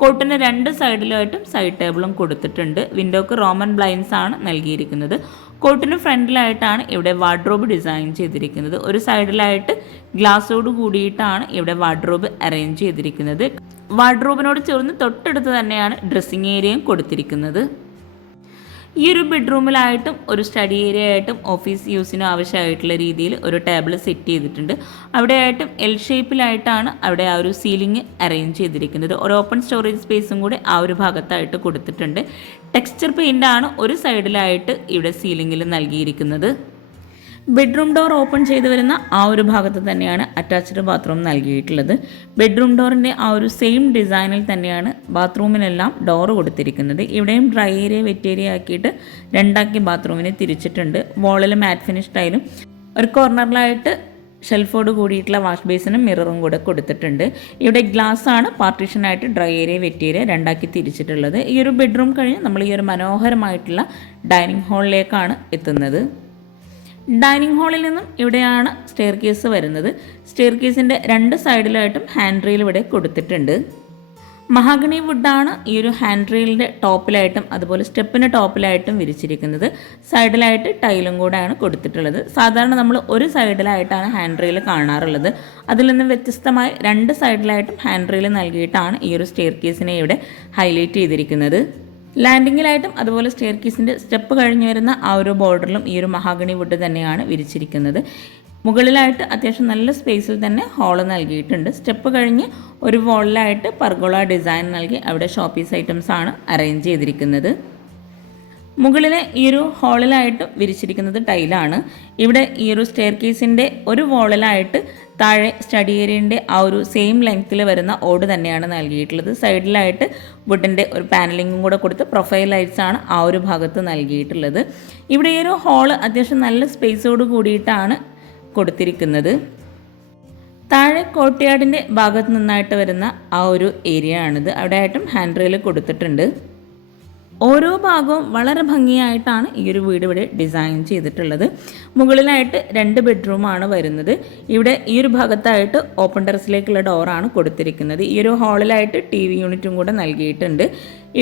കോട്ടിന് രണ്ട് സൈഡിലായിട്ടും സൈഡ് ടേബിളും കൊടുത്തിട്ടുണ്ട്. വിൻഡോക്ക് റോമൻ ബ്ലൈൻസ് ആണ് നൽകിയിരിക്കുന്നത്. കോട്ടിന് ഫ്രണ്ടിലായിട്ടാണ് ഇവിടെ വാർഡ്രോബ് ഡിസൈൻ ചെയ്തിരിക്കുന്നത്. ഒരു സൈഡിലായിട്ട് ഗ്ലാസ്സോട് കൂടിയിട്ടാണ് ഇവിടെ വാർഡ്രോബ് അറേഞ്ച് ചെയ്തിരിക്കുന്നത്. വാർഡ്രോബിനോട് ചേർന്ന് തൊട്ടടുത്ത് തന്നെയാണ് ഡ്രസ്സിങ് ഏരിയയും കൊടുത്തിരിക്കുന്നത്. ഈ ഒരു ബെഡ്റൂമിലായിട്ടും ഒരു സ്റ്റഡി ഏരിയ ആയിട്ടും ഓഫീസ് യൂസിന് ആവശ്യമായിട്ടുള്ള രീതിയിൽ ഒരു ടേബിൾ സെറ്റ് ചെയ്തിട്ടുണ്ട്. അവിടെയായിട്ടും എൽ ഷേപ്പിലായിട്ടാണ് അവിടെ ആ ഒരു സീലിംഗ് അറേഞ്ച് ചെയ്തിരിക്കുന്നത്. ഒരു ഓപ്പൺ സ്റ്റോറേജ് സ്പേസും കൂടി ആ ഒരു ഭാഗത്തായിട്ട് കൊടുത്തിട്ടുണ്ട്. ടെക്സ്ചർ പെയിന്റാണ് ഒരു സൈഡിലായിട്ട് ഇവിടെ സീലിങ്ങിൽ നൽകിയിരിക്കുന്നത്. ബെഡ്റൂം ഡോർ ഓപ്പൺ ചെയ്ത് വരുന്ന ആ ഒരു ഭാഗത്ത് തന്നെയാണ് അറ്റാച്ച്ഡ് ബാത്റൂം നൽകിയിട്ടുള്ളത്. ബെഡ്റൂം ഡോറിന്റെ ആ ഒരു സെയിം ഡിസൈനിൽ തന്നെയാണ് ബാത്റൂമിനെല്ലാം ഡോർ കൊടുത്തിരിക്കുന്നത്. ഇവിടെയും ഡ്രൈ ഏരിയ വെറ്റ് ഏരിയ ആക്കിയിട്ട് രണ്ടാക്കി ബാത്റൂമിനെ തിരിച്ചിട്ടുണ്ട്. വോളിൽ മാറ്റ് ഫിനിഷ് ടൈലും. ഒരു കോർണറിലായിട്ട് ഷെൽഫോട് കൂടിയിട്ടുള്ള വാഷ് ബേസിനും മിററും കൂടെ കൊടുത്തിട്ടുണ്ട്. ഇവിടെ ഗ്ലാസ് ആണ് പാർട്ടീഷനായിട്ട് ഡ്രൈ ഏരിയ വെറ്റ് ഏരിയ രണ്ടാക്കി തിരിച്ചിട്ടുള്ളത്. ഈ ഒരു ബെഡ്റൂം കഴിഞ്ഞ് നമ്മൾ ഈ ഒരു മനോഹരമായിട്ടുള്ള ഡൈനിങ് ഹാളിലേക്കാണ് എത്തുന്നത്. ഡൈനിങ് ഹാളിൽ നിന്നും ഇവിടെയാണ് സ്റ്റെയർ കേസ് വരുന്നത്. സ്റ്റെയർ കേസിന്റെ രണ്ട് സൈഡിലായിട്ടും ഹാൻഡ് റെയിൽ ഇവിടെ കൊടുത്തിട്ടുണ്ട്. മഹാഗണി വുഡാണ് ഈ ഒരു ഹാൻഡ് റെയിലിന്റെ ടോപ്പിലായിട്ടും അതുപോലെ സ്റ്റെപ്പിന്റെ ടോപ്പിലായിട്ടും വിരിച്ചിരിക്കുന്നത്. സൈഡിലായിട്ട് ടൈലും കൂടെയാണ് കൊടുത്തിട്ടുള്ളത്. സാധാരണ നമ്മൾ ഒരു സൈഡിലായിട്ടാണ് ഹാൻഡ് റെയിൽ കാണാറുള്ളത്. അതിൽ നിന്നും വ്യത്യസ്തമായി രണ്ട് സൈഡിലായിട്ടും ഹാൻഡ് റെയിൽ നൽകിയിട്ടാണ് ഈ ഒരു സ്റ്റെയർ കേസിനെ ഇവിടെ ഹൈലൈറ്റ് ചെയ്തിരിക്കുന്നത്. ലാൻഡിങ്ങിലായിട്ടും അതുപോലെ സ്റ്റെയർ കീസിന്റെ സ്റ്റെപ്പ് കഴിഞ്ഞ് വരുന്ന ആ ഒരു ബോർഡറിലും ഈ ഒരു മഹാഗണി വുഡ് തന്നെയാണ് വിരിച്ചിരിക്കുന്നത്. മുകളിലായിട്ട് അത്യാവശ്യം നല്ല സ്പേസിൽ തന്നെ ഹോൾ നൽകിയിട്ടുണ്ട്. സ്റ്റെപ്പ് കഴിഞ്ഞ് ഒരു വോളിലായിട്ട് പർഗോള ഡിസൈൻ നൽകി അവിടെ ഷോപ്പീസ് ഐറ്റംസ് ആണ് അറേഞ്ച് ചെയ്തിരിക്കുന്നത്. മുകളിലെ ഈ ഒരു ഹാളിലായിട്ട് വിരിച്ചിരിക്കുന്നത് ടൈലാണ് ഇവിടെ ഈ ഒരു സ്റ്റെയർ കേസിന്റെ ഒരു വോളിലായിട്ട് താഴെ സ്റ്റഡി ഏരിയന്റെ ആ ഒരു സെയിം ലെങ്ത്തിൽ വരുന്ന ഓട് തന്നെയാണ് നൽകിയിട്ടുള്ളത്. സൈഡിലായിട്ട് വുഡിന്റെ ഒരു പാനലിങ്ങും കൂടെ കൊടുത്ത് പ്രൊഫൈൽ ലൈറ്റ്സ് ആണ് ആ ഒരു ഭാഗത്ത് നൽകിയിട്ടുള്ളത്. ഇവിടെ ഈ ഒരു ഹാൾ അത്യാവശ്യം നല്ല സ്പേസോട് കൂടിയിട്ടാണ് കൊടുത്തിരിക്കുന്നത്. താഴെ കോട്ടയാടിന്റെ ഭാഗത്ത് നിന്നായിട്ട് വരുന്ന ആ ഒരു ഏരിയ ആണിത്. അവിടെ ആയിട്ടും ഹാൻഡ് റെയിൽ കൊടുത്തിട്ടുണ്ട്. ഓരോ ഭാഗവും വളരെ ഭംഗിയായിട്ടാണ് ഈ ഒരു വീട് ഇവിടെ ഡിസൈൻ ചെയ്തിട്ടുള്ളത്. മുകളിലായിട്ട് രണ്ട് ബെഡ്റൂമാണ് വരുന്നത്. ഇവിടെ ഈ ഒരു ഭാഗത്തായിട്ട് ഓപ്പൺ ടെറസിലേക്കുള്ള ഡോറാണ് കൊടുത്തിരിക്കുന്നത്. ഈ ഒരു ഹാളിലായിട്ട് ടി വി യൂണിറ്റും കൂടെ നൽകിയിട്ടുണ്ട്.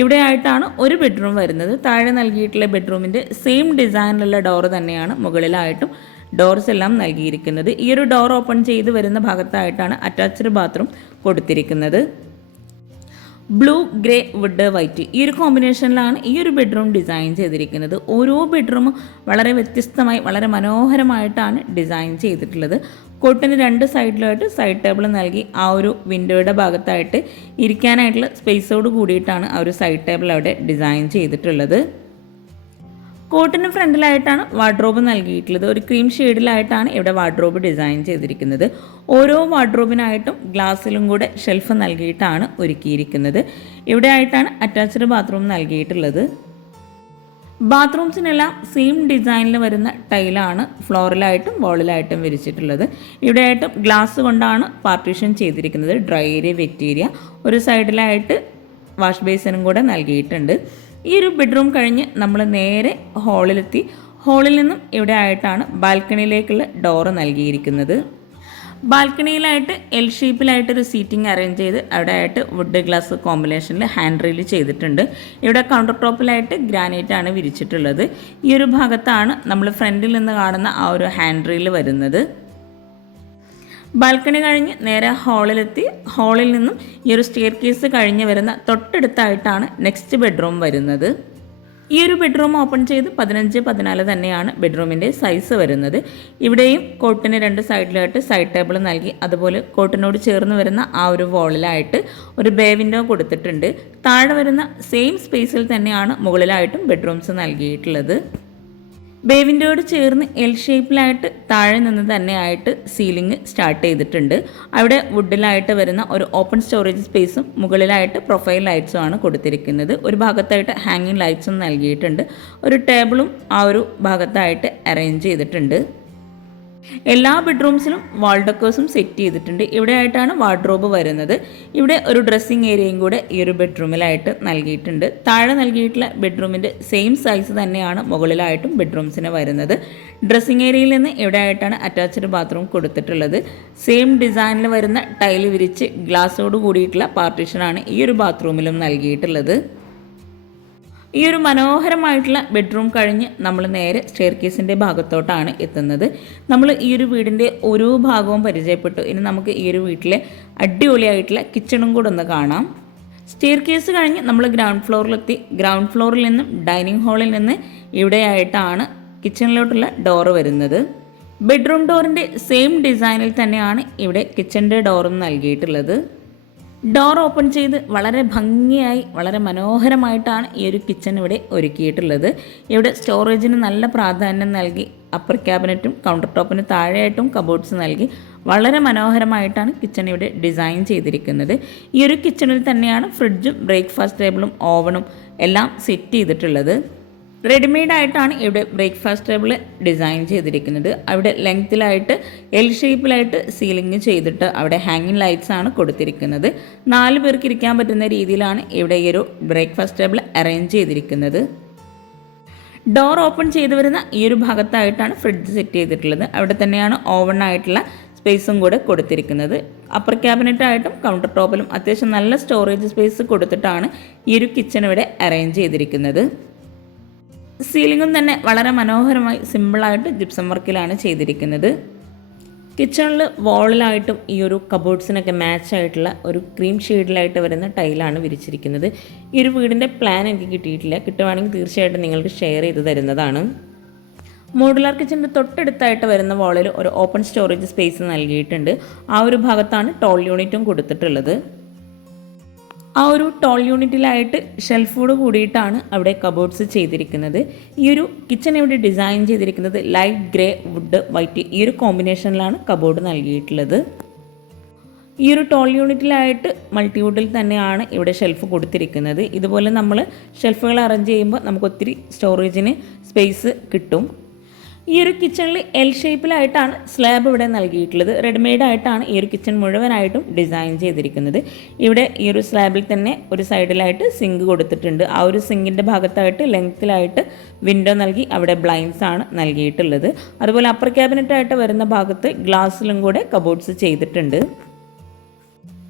ഇവിടെ ആയിട്ടാണ് ഒരു ബെഡ്റൂം വരുന്നത്. താഴെ നൽകിയിട്ടുള്ള ബെഡ്റൂമിന്റെ സെയിം ഡിസൈനിലുള്ള ഡോർ തന്നെയാണ് മുകളിലായിട്ടും ഡോർസ് എല്ലാം നൽകിയിരിക്കുന്നത്. ഈ ഒരു ഡോർ ഓപ്പൺ ചെയ്ത് വരുന്ന ഭാഗത്തായിട്ടാണ് അറ്റാച്ച്ഡ് ബാത്റൂം കൊടുത്തിരിക്കുന്നത്. ബ്ലൂ ഗ്രേ വുഡ് വൈറ്റ് ഈ ഒരു കോമ്പിനേഷനിലാണ് ഈ ഒരു ബെഡ്റൂം ഡിസൈൻ ചെയ്തിരിക്കുന്നത്. ഓരോ ബെഡ്റൂമും വളരെ വ്യത്യസ്തമായി വളരെ മനോഹരമായിട്ടാണ് ഡിസൈൻ ചെയ്തിട്ടുള്ളത്. കോട്ടിന് രണ്ട് സൈഡിലായിട്ട് സൈഡ് ടേബിൾ നൽകി ആ ഒരു വിൻഡോയുടെ ഭാഗത്തായിട്ട് ഇരിക്കാനായിട്ടുള്ള സ്പേസോട് കൂടിയിട്ടാണ് ആ ഒരു സൈഡ് ടേബിൾ അവിടെ ഡിസൈൻ ചെയ്തിട്ടുള്ളത്. കോട്ടിന് ഫ്രണ്ടിലായിട്ടാണ് വാർഡ്രോബ് നൽകിയിട്ടുള്ളത്. ഒരു ക്രീം ഷെയ്ഡിലായിട്ടാണ് ഇവിടെ വാർഡ്രോബ് ഡിസൈൻ ചെയ്തിരിക്കുന്നത്. ഓരോ വാർഡ്രോബിനായിട്ടും ഗ്ലാസ്സിലും കൂടെ ഷെൽഫ് നൽകിയിട്ടാണ് ഒരുക്കിയിരിക്കുന്നത്. ഇവിടെ ആയിട്ടാണ് അറ്റാച്ച്ഡ് ബാത്റൂം നൽകിയിട്ടുള്ളത്. ബാത്റൂംസിനെല്ലാം സെയിം ഡിസൈനിൽ വരുന്ന ടൈലാണ് ഫ്ലോറിലായിട്ടും വോളിലായിട്ടും വിരിച്ചിട്ടുള്ളത്. ഇവിടെയായിട്ടും ഗ്ലാസ് കൊണ്ടാണ് പാർട്ടീഷൻ ചെയ്തിരിക്കുന്നത്. ഡ്രൈ ഏരിയ വെറ്റ് ഏരിയ ഒരു സൈഡിലായിട്ട് വാഷ് ബേസിനും കൂടെ നൽകിയിട്ടുണ്ട്. ഈ ഒരു ബെഡ്റൂം കഴിഞ്ഞ് നമ്മൾ നേരെ ഹാളിലെത്തി ഹാളിൽ നിന്നും ഇവിടെ ആയിട്ടാണ് ബാൽക്കണിയിലേക്കുള്ള ഡോറ് നൽകിയിരിക്കുന്നത്. ബാൽക്കണിയിലായിട്ട് എൽ ഷേപ്പിലായിട്ടൊരു സീറ്റിംഗ് അറേഞ്ച് ചെയ്ത് അവിടെ ആയിട്ട് വുഡ് ഗ്ലാസ് കോമ്പിനേഷനിൽ ഹാൻഡ് റീൽ ചെയ്തിട്ടുണ്ട്. ഇവിടെ കൗണ്ടർ ടോപ്പിലായിട്ട് ഗ്രാനൈറ്റ് ആണ് വിരിച്ചിട്ടുള്ളത്. ഈ ഒരു ഭാഗത്താണ് നമ്മൾ ഫ്രണ്ടിൽ നിന്ന് കാണുന്ന ആ ഒരു ഹാൻഡ് റീൽ വരുന്നത്. ബാൽക്കണി കഴിഞ്ഞ് നേരെ ഹാളിലെത്തി. ഹാളിൽ നിന്നും ഈ ഒരു സ്റ്റെയർ കേസ് കഴിഞ്ഞ് വരുന്ന തൊട്ടടുത്തായിട്ടാണ് നെക്സ്റ്റ് ബെഡ്റൂം വരുന്നത്. ഈ ഒരു ബെഡ്റൂം ഓപ്പൺ ചെയ്ത് പതിനഞ്ച് പതിനാല് തന്നെയാണ് ബെഡ്റൂമിന്റെ സൈസ് വരുന്നത്. ഇവിടെയും കോട്ടിന് രണ്ട് സൈഡിലായിട്ട് സൈഡ് ടേബിൾ നൽകി അതുപോലെ കോട്ടിനോട് ചേർന്ന് വരുന്ന ആ ഒരു വോളിലായിട്ട് ഒരു ബേ വിൻഡോ കൊടുത്തിട്ടുണ്ട്. താഴെ വരുന്ന സെയിം സ്പേസിൽ തന്നെയാണ് മുകളിലായിട്ടും ബെഡ്റൂംസ് നൽകിയിട്ടുള്ളത്. ബേ വിൻഡോയോട് ചേർന്ന് എൽ ഷേപ്പിലായിട്ട് താഴെ നിന്ന് തന്നെ ആയിട്ട് സീലിംഗ് സ്റ്റാർട്ട് ചെയ്തിട്ടുണ്ട്. അവിടെ വുഡിലായിട്ട് വരുന്ന ഒരു ഓപ്പൺ സ്റ്റോറേജ് സ്പേസും മുകളിലായിട്ട് പ്രൊഫൈൽ ലൈറ്റ്സും ആണ് കൊടുത്തിരിക്കുന്നത്. ഒരു ഭാഗത്തായിട്ട് ഹാങ്ങിങ് ലൈറ്റ്സും നൽകിയിട്ടുണ്ട്. ഒരു ടേബിളും ആ ഒരു ഭാഗത്തായിട്ട് അറേഞ്ച് ചെയ്തിട്ടുണ്ട്. എല്ലാ ബെഡ്റൂംസിലും വാൾ ഡെക്കേഴ്സും സെറ്റ് ചെയ്തിട്ടുണ്ട്. ഇവിടെ ആയിട്ടാണ് വാർഡ്രോബ് വരുന്നത്. ഇവിടെ ഒരു ഡ്രസ്സിങ് ഏരിയയും കൂടെ ഈ ഒരു ബെഡ്റൂമിലായിട്ട് നൽകിയിട്ടുണ്ട്. താഴെ നൽകിയിട്ടുള്ള ബെഡ്റൂമിന്റെ സെയിം സൈസ് തന്നെയാണ് മുകളിലായിട്ടും ബെഡ്റൂംസിന് വരുന്നത്. ഡ്രസ്സിങ് ഏരിയയിൽ നിന്ന് ഇവിടെ ആയിട്ടാണ് അറ്റാച്ച്ഡ് ബാത്റൂം കൊടുത്തിട്ടുള്ളത്. സെയിം ഡിസൈനിൽ വരുന്ന ടൈൽ വിരിച്ച് ഗ്ലാസ്സോട് കൂടിയിട്ടുള്ള പാർട്ടീഷനാണ് ഈ ഒരു ബാത്റൂമിലും നൽകിയിട്ടുള്ളത്. ഈ ഒരു മനോഹരമായിട്ടുള്ള ബെഡ്റൂം കഴിഞ്ഞ് നമ്മൾ നേരെ സ്റ്റെയർ കേസിന്റെ ഭാഗത്തോട്ടാണ് എത്തുന്നത്. നമ്മൾ ഈ ഒരു വീടിന്റെ ഓരോ ഭാഗവും പരിചയപ്പെട്ടു. ഇനി നമുക്ക് ഈ ഒരു വീട്ടിലെ അടിപൊളിയായിട്ടുള്ള കിച്ചണും കൂടെ ഒന്ന് കാണാം. സ്റ്റെയർ കേസ് കഴിഞ്ഞ് നമ്മൾ ഗ്രൗണ്ട് ഫ്ലോറിലെത്തി ഗ്രൗണ്ട് ഫ്ലോറിൽ നിന്നും ഡൈനിങ് ഹാളിൽ നിന്ന് ഇവിടെയായിട്ടാണ് കിച്ചണിലോട്ടുള്ള ഡോറ് വരുന്നത്. ബെഡ്റൂം ഡോറിന്റെ സെയിം ഡിസൈനിൽ തന്നെയാണ് ഇവിടെ കിച്ചന്റെ ഡോറും നൽകിയിട്ടുള്ളത്. ഡോർ ഓപ്പൺ ചെയ്ത് വളരെ ഭംഗിയായി വളരെ മനോഹരമായിട്ടാണ് ഈ ഒരു കിച്ചൺ ഇവിടെ ഒരുക്കിയിട്ടുള്ളത്. ഇവിടെ സ്റ്റോറേജിന് നല്ല പ്രാധാന്യം നൽകി അപ്പർ ക്യാബിനറ്റും കൗണ്ടർ ടോപ്പിന് താഴെയായിട്ടും കബോർഡ്സ് നൽകി വളരെ മനോഹരമായിട്ടാണ് കിച്ചൺ ഇവിടെ ഡിസൈൻ ചെയ്തിരിക്കുന്നത്. ഈ ഒരു കിച്ചണിൽ തന്നെയാണ് ഫ്രിഡ്ജും ബ്രേക്ക്ഫാസ്റ്റ് ടേബിളും ഓവണും എല്ലാം സെറ്റ് ചെയ്തിട്ടുള്ളത്. റെഡിമെയ്ഡ് ആയിട്ടാണ് ഇവിടെ ബ്രേക്ക്ഫാസ്റ്റ് ടേബിൾ ഡിസൈൻ ചെയ്തിരിക്കുന്നത്. അവിടെ ലെങ്ത്തിലായിട്ട് എൽ ഷേപ്പിലായിട്ട് സീലിംഗ് ചെയ്തിട്ട് അവിടെ ഹാങ്ങിങ് ലൈറ്റ്സ് ആണ് കൊടുത്തിരിക്കുന്നത്. നാല് പേർക്ക് ഇരിക്കാൻ പറ്റുന്ന രീതിയിലാണ് ഇവിടെ ഈ ഒരു ബ്രേക്ക്ഫാസ്റ്റ് ടേബിൾ അറേഞ്ച് ചെയ്തിരിക്കുന്നത്. ഡോർ ഓപ്പൺ ചെയ്തു വരുന്ന ഈ ഒരു ഭാഗത്തായിട്ടാണ് ഫ്രിഡ്ജ് സെറ്റ് ചെയ്തിട്ടുള്ളത്. അവിടെ തന്നെയാണ് ഓവൺ ആയിട്ടുള്ള സ്പേസും കൂടെ കൊടുത്തിരിക്കുന്നത്. അപ്പർ ക്യാബിനറ്റായിട്ടും കൗണ്ടർ ടോപ്പിലും അത്യാവശ്യം നല്ല സ്റ്റോറേജ് സ്പേസ് കൊടുത്തിട്ടാണ് ഈ ഒരു കിച്ചൺ ഇവിടെ അറേഞ്ച് ചെയ്തിരിക്കുന്നത്. സീലിംഗും തന്നെ വളരെ മനോഹരമായി സിമ്പിളായിട്ട് ജിപ്സം വർക്കിലാണ് ചെയ്തിരിക്കുന്നത്. കിച്ചണിൽ വാളിലായിട്ടും ഈ ഒരു കബോർഡ്സിനൊക്കെ മാച്ച് ആയിട്ടുള്ള ഒരു ക്രീം ഷെയ്ഡിലായിട്ട് വരുന്ന ടൈലാണ് വിരിച്ചിരിക്കുന്നത്. ഈ ഒരു വീടിന്റെ പ്ലാൻ എനിക്ക് കിട്ടിയിട്ടില്ല. കിട്ടുവാണെങ്കിൽ തീർച്ചയായിട്ടും നിങ്ങൾക്ക് ഷെയർ ചെയ്ത് തരുന്നതാണ്. മോഡുലാർ കിച്ചന്റെ തൊട്ടടുത്തായിട്ട് വരുന്ന വാളിൽ ഒരു ഓപ്പൺ സ്റ്റോറേജ് സ്പേസ് നൽകിയിട്ടുണ്ട്. ആ ഒരു ഭാഗത്താണ് ടോൾ യൂണിറ്റും കൊടുത്തിട്ടുള്ളത്. ആ ഒരു ടോൾ യൂണിറ്റിലായിട്ട് ഷെൽഫോട് കൂടിയിട്ടാണ് അവിടെ കബോർഡ്സ് ചെയ്തിരിക്കുന്നത്. ഈ ഒരു കിച്ചൺ ഇവിടെ ഡിസൈൻ ചെയ്തിരിക്കുന്നത് ലൈറ്റ് ഗ്രേ വുഡ് വൈറ്റ് ഈ ഒരു കോമ്പിനേഷനിലാണ് കബോർഡ് നൽകിയിട്ടുള്ളത്. ഈ ഒരു ടോൾ യൂണിറ്റിലായിട്ട് മൾട്ടി മൾട്ടിവുഡിൽ തന്നെയാണ് ഇവിടെ ഷെൽഫ് കൊടുത്തിരിക്കുന്നത്. ഇതുപോലെ നമ്മൾ ഷെൽഫുകൾ അറേഞ്ച് ചെയ്യുമ്പോൾ നമുക്ക് ഒത്തിരി സ്റ്റോറേജിന് സ്പേസ് കിട്ടും. ഈ ഒരു കിച്ചണിൽ എൽ ഷേപ്പിലായിട്ടാണ് സ്ലാബ് ഇവിടെ നൽകിയിട്ടുള്ളത്. റെഡിമെയ്ഡ് ആയിട്ടാണ് ഈ ഒരു കിച്ചൺ മുഴുവനായിട്ടും ഡിസൈൻ ചെയ്തിരിക്കുന്നത്. ഇവിടെ ഈ ഒരു സ്ലാബിൽ തന്നെ ഒരു സൈഡിലായിട്ട് സിങ്ക് കൊടുത്തിട്ടുണ്ട്. ആ ഒരു സിങ്കിന്റെ ഭാഗത്തായിട്ട് ലെങ്ത്തിലായിട്ട് വിൻഡോ നൽകി അവിടെ ബ്ലൈൻസ് ആണ് നൽകിയിട്ടുള്ളത്. അതുപോലെ അപ്പർ ക്യാബിനറ്റായിട്ട് വരുന്ന ഭാഗത്ത് ഗ്ലാസ്സിലും കൂടെ കബോർഡ്സ് ചെയ്തിട്ടുണ്ട്.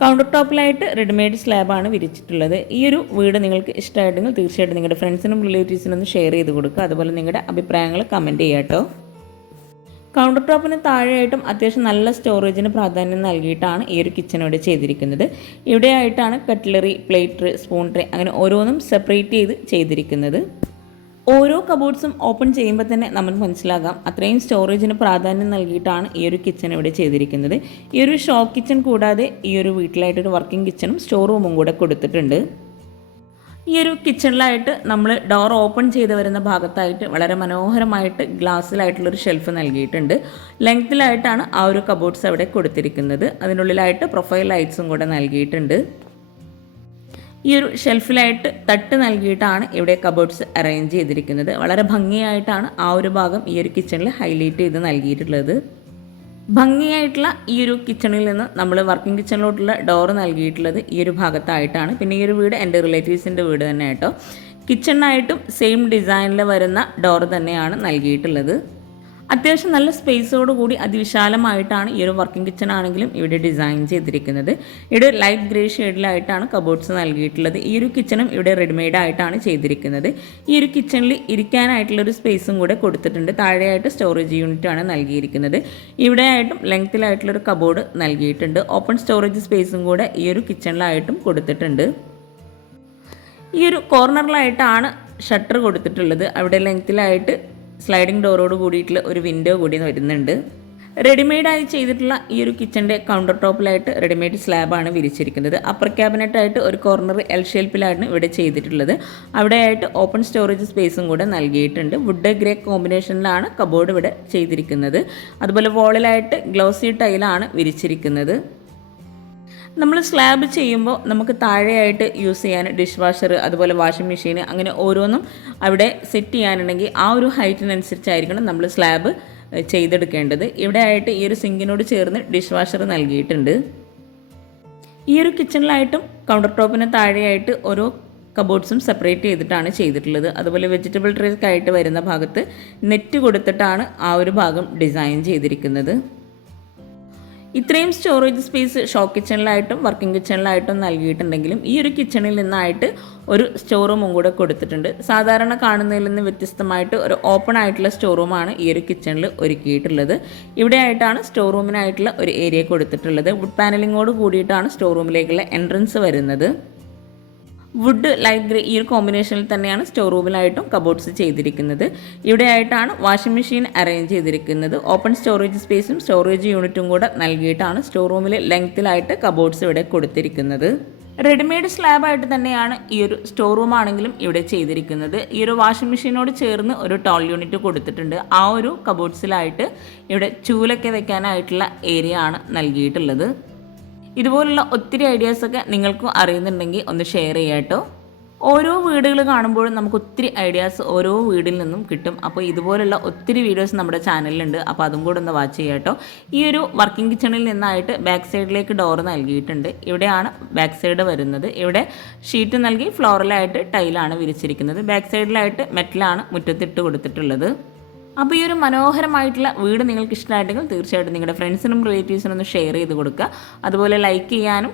കൗണ്ടർ ടോപ്പിലായിട്ട് റെഡിമെയ്ഡ് സ്ലാബാണ് വിരിച്ചിട്ടുള്ളത്. ഈ ഒരു വീട് നിങ്ങൾക്ക് ഇഷ്ടമായിട്ടെങ്കിൽ തീർച്ചയായിട്ടും നിങ്ങളുടെ ഫ്രണ്ട്സിനും റിലേറ്റീവ്സിനും ഒന്ന് ഷെയർ ചെയ്ത് കൊടുക്കുക. അതുപോലെ നിങ്ങളുടെ അഭിപ്രായങ്ങൾ കമന്റ് ചെയ്യുക കേട്ടോ. കൗണ്ടർ ടോപ്പിന് താഴെയായിട്ടും അത്യാവശ്യം നല്ല സ്റ്റോറേജിന് പ്രാധാന്യം നൽകിയിട്ടാണ് ഈ ഒരു കിച്ചൺ ഇവിടെ ചെയ്തിരിക്കുന്നത്. ഇവിടെയായിട്ടാണ് കട്ട്ലറി പ്ലേറ്റ് സ്പൂൺ ട്രേ അങ്ങനെ ഓരോന്നും സെപ്പറേറ്റ് ചെയ്ത് ചെയ്തിരിക്കുന്നത്. ഓരോ കബോർഡ്സും ഓപ്പൺ ചെയ്യുമ്പോൾ തന്നെ നമുക്ക് മനസ്സിലാകാം. അത്രയും സ്റ്റോറേജിന് പ്രാധാന്യം നൽകിയിട്ടാണ് ഈ ഒരു കിച്ചൺ ഇവിടെ ചെയ്തിരിക്കുന്നത്. ഈ ഒരു ഷോപ്പ് കിച്ചൺ കൂടാതെ ഈ ഒരു വീട്ടിലായിട്ടൊരു വർക്കിംഗ് കിച്ചണും സ്റ്റോർ റൂമും കൂടെ കൊടുത്തിട്ടുണ്ട്. ഈ ഒരു കിച്ചണിലായിട്ട് നമ്മൾ ഡോർ ഓപ്പൺ ചെയ്ത് വരുന്ന ഭാഗത്തായിട്ട് വളരെ മനോഹരമായിട്ട് ഗ്ലാസ്സിലായിട്ടുള്ളൊരു ഷെൽഫ് നൽകിയിട്ടുണ്ട്. ലെങ്ത്തിലായിട്ടാണ് ആ ഒരു കബോർഡ്സ് അവിടെ കൊടുത്തിരിക്കുന്നത്. അതിനുള്ളിലായിട്ട് പ്രൊഫൈൽ ലൈറ്റ്സും കൂടെ നൽകിയിട്ടുണ്ട്. ഈ ഒരു ഷെൽഫിലായിട്ട് തട്ട് നൽകിയിട്ടാണ് ഇവിടെ കബോർഡ്സ് അറേഞ്ച് ചെയ്തിരിക്കുന്നത്. വളരെ ഭംഗിയായിട്ടാണ് ആ ഒരു ഭാഗം ഈ ഒരു കിച്ചണിൽ ഹൈലൈറ്റ് ചെയ്ത് നൽകിയിട്ടുള്ളത്. ഭംഗിയായിട്ടുള്ള ഈ ഒരു കിച്ചണിൽ നിന്ന് നമ്മൾ വർക്കിംഗ് കിച്ചണിലോട്ടുള്ള ഡോർ നൽകിയിട്ടുള്ളത് ഈ ഒരു ഭാഗത്തായിട്ടാണ്. പിന്നെ ഈ ഒരു വീട് എന്റെ റിലേറ്റീവ്സിന്റെ വീട് തന്നെ കേട്ടോ കിച്ചണിനായിട്ടും സെയിം ഡിസൈനിൽ വരുന്ന ഡോർ തന്നെയാണ് നൽകിയിട്ടുള്ളത്. അത്യാവശ്യം നല്ല സ്പേസോട് കൂടി അതിവിശാലമായിട്ടാണ് ഈ ഒരു വർക്കിംഗ് കിച്ചൺ ആണെങ്കിലും ഇവിടെ ഡിസൈൻ ചെയ്തിരിക്കുന്നത്. ഇവിടെ ലൈറ്റ് ഗ്രേ ഷെയ്ഡിലായിട്ടാണ് കബോർഡ്സ് നൽകിയിട്ടുള്ളത്. ഈ ഒരു കിച്ചണും ഇവിടെ റെഡിമെയ്ഡ് ആയിട്ടാണ് ചെയ്തിരിക്കുന്നത്. ഈ ഒരു കിച്ചണിൽ ഇരിക്കാനായിട്ടുള്ള ഒരു സ്പേസും കൂടെ കൊടുത്തിട്ടുണ്ട്. താഴെയായിട്ട് സ്റ്റോറേജ് യൂണിറ്റ് ആണ് നൽകിയിരിക്കുന്നത്. ഇവിടെയായിട്ടും ലെങ്ത്തിലായിട്ടുള്ളൊരു കബോർഡ് നൽകിയിട്ടുണ്ട്. ഓപ്പൺ സ്റ്റോറേജ് സ്പേസും കൂടെ ഈ ഒരു കിച്ചണിലായിട്ടും കൊടുത്തിട്ടുണ്ട്. ഈ ഒരു കോർണറിലായിട്ടാണ് ഷട്ടർ കൊടുത്തിട്ടുള്ളത്. അവിടെ ലെങ്ത്തിലായിട്ട് സ്ലൈഡിംഗ് ഡോറോട് കൂടിയിട്ടുള്ള ഒരു വിൻഡോ കൂടി വരുന്നുണ്ട്. റെഡിമെയ്ഡായി ചെയ്തിട്ടുള്ള ഈ ഒരു കിച്ചന്റെ കൗണ്ടർ ടോപ്പിലായിട്ട് റെഡിമെയ്ഡ് സ്ലാബാണ് വിരിച്ചിരിക്കുന്നത്. അപ്പർ ക്യാബിനറ്റായിട്ട് ഒരു കോർണർ എൽ ഷേപ്പിലാണ് ഇവിടെ ചെയ്തിട്ടുള്ളത്. അവിടെയായിട്ട് ഓപ്പൺ സ്റ്റോറേജ് സ്പേസും കൂടെ നൽകിയിട്ടുണ്ട്. വുഡ് ഗ്രേ കോമ്പിനേഷനിലാണ് കബോർഡ് ഇവിടെ ചെയ്തിരിക്കുന്നത്. അതുപോലെ വോളിലായിട്ട് ഗ്ലോസി ടൈലാണ് വിരിച്ചിരിക്കുന്നത്. നമ്മൾ സ്ലാബ് ചെയ്യുമ്പോൾ നമുക്ക് താഴെയായിട്ട് യൂസ് ചെയ്യാൻ ഡിഷ് വാഷർ അതുപോലെ വാഷിംഗ് മെഷീൻ അങ്ങനെ ഓരോന്നും അവിടെ സെറ്റ് ചെയ്യാനുണ്ടെങ്കിൽ ആ ഒരു ഹൈറ്റിനനുസരിച്ചായിരിക്കണം നമ്മൾ സ്ലാബ് ചെയ്തെടുക്കേണ്ടത്. ഇവിടെ ആയിട്ട് ഈ ഒരു സിങ്കിനോട് ചേർന്ന് ഡിഷ് വാഷർ നൽകിയിട്ടുണ്ട്. ഈ ഒരു കിച്ചണിലായിട്ടും കൗണ്ടർ ടോപ്പിന് താഴെയായിട്ട് ഓരോ കബോർഡ്സും സെപ്പറേറ്റ് ചെയ്തിട്ടാണ് ചെയ്തിട്ടുള്ളത്. അതുപോലെ വെജിറ്റബിൾ ട്രേക്ക് ആയിട്ട് വരുന്ന ഭാഗത്ത് നെറ്റ് കൊടുത്തിട്ടാണ് ആ ഒരു ഭാഗം ഡിസൈൻ ചെയ്തിരിക്കുന്നത്. ഇത്രയും സ്റ്റോറേജ് സ്പേസ് ഷോ കിച്ചണിലായിട്ടും വർക്കിംഗ് കിച്ചണിലായിട്ടും നൽകിയിട്ടുണ്ടെങ്കിലും ഈ ഒരു കിച്ചണിൽ നിന്നായിട്ട് ഒരു സ്റ്റോർ റൂമും കൂടെ കൊടുത്തിട്ടുണ്ട്. സാധാരണ കാണുന്നതിൽ നിന്ന് വ്യത്യസ്തമായിട്ട് ഒരു ഓപ്പൺ ആയിട്ടുള്ള സ്റ്റോർ റൂമാണ് ഈ ഒരു കിച്ചണിൽ ഒരുക്കിയിട്ടുള്ളത്. ഇവിടെ ആയിട്ടാണ് സ്റ്റോർ റൂമിനായിട്ടുള്ള ഒരു ഏരിയ കൊടുത്തിട്ടുള്ളത്. വുഡ് പാനലിങ്ങോട് കൂടിയിട്ടാണ് സ്റ്റോർ റൂമിലേക്കുള്ള എൻട്രൻസ് വരുന്നത്. വുഡ് ലൈറ്റ് ഗ്രേ ഈ ഒരു കോമ്പിനേഷനിൽ തന്നെയാണ് സ്റ്റോർ റൂമിലായിട്ടും കബോർഡ്സ് ചെയ്തിരിക്കുന്നത്. ഇവിടെയായിട്ടാണ് വാഷിംഗ് മെഷീൻ അറേഞ്ച് ചെയ്തിരിക്കുന്നത്. ഓപ്പൺ സ്റ്റോറേജ് സ്പേസും സ്റ്റോറേജ് യൂണിറ്റും കൂടെ നൽകിയിട്ടാണ് സ്റ്റോർ റൂമിൽ ലെങ്ത്തിലായിട്ട് കബോർഡ്സ് ഇവിടെ കൊടുത്തിരിക്കുന്നത്. റെഡിമെയ്ഡ് സ്ലാബായിട്ട് തന്നെയാണ് ഈ ഒരു സ്റ്റോർ റൂം ആണെങ്കിലും ഇവിടെ ചെയ്തിരിക്കുന്നത്. ഈ ഒരു വാഷിംഗ് മെഷീനോട് ചേർന്ന് ഒരു ടോൾ യൂണിറ്റ് കൊടുത്തിട്ടുണ്ട്. ആ ഒരു കബോർഡ്സിലായിട്ട് ഇവിടെ ചൂലൊക്കെ വെക്കാനായിട്ടുള്ള ഏരിയ ആണ് നൽകിയിട്ടുള്ളത്. ഇതുപോലുള്ള ഒത്തിരി ഐഡിയാസൊക്കെ നിങ്ങൾക്കും അറിയുന്നുണ്ടെങ്കിൽ ഒന്ന് ഷെയർ ചെയ്യാം കേട്ടോ ഓരോ വീടുകൾ കാണുമ്പോഴും നമുക്ക് ഒത്തിരി ഐഡിയാസ് ഓരോ വീടിൽ നിന്നും കിട്ടും. അപ്പോൾ ഇതുപോലുള്ള ഒത്തിരി വീഡിയോസ് നമ്മുടെ ചാനലിലുണ്ട് അപ്പോൾ അതും കൂടെ ഒന്ന് വാച്ച് ചെയ്യാം കേട്ടോ ഈ ഒരു വർക്കിംഗ് കിച്ചണിൽ നിന്നായിട്ട് ബാക്ക് സൈഡിലേക്ക് ഡോർ നൽകിയിട്ടുണ്ട്. ഇവിടെയാണ് ബാക്ക് സൈഡ് വരുന്നത്. ഇവിടെ ഷീറ്റ് നൽകി ഫ്ലോറലായിട്ട് ടൈലാണ് വിരിച്ചിരിക്കുന്നത്. ബാക്ക് സൈഡിലായിട്ട് മെറ്റലാണ് മുറ്റത്തിട്ട് കൊടുത്തിട്ടുള്ളത്. അപ്പോൾ ഈ ഒരു മനോഹരമായിട്ടുള്ള വീട് നിങ്ങൾക്ക് ഇഷ്ടമായിട്ടെങ്കിൽ തീർച്ചയായിട്ടും നിങ്ങളുടെ ഫ്രണ്ട്സിനും റിലേറ്റീവ്സിനും ഒന്ന് ഷെയർ ചെയ്ത് കൊടുക്കുക. അതുപോലെ ലൈക്ക് ചെയ്യാനും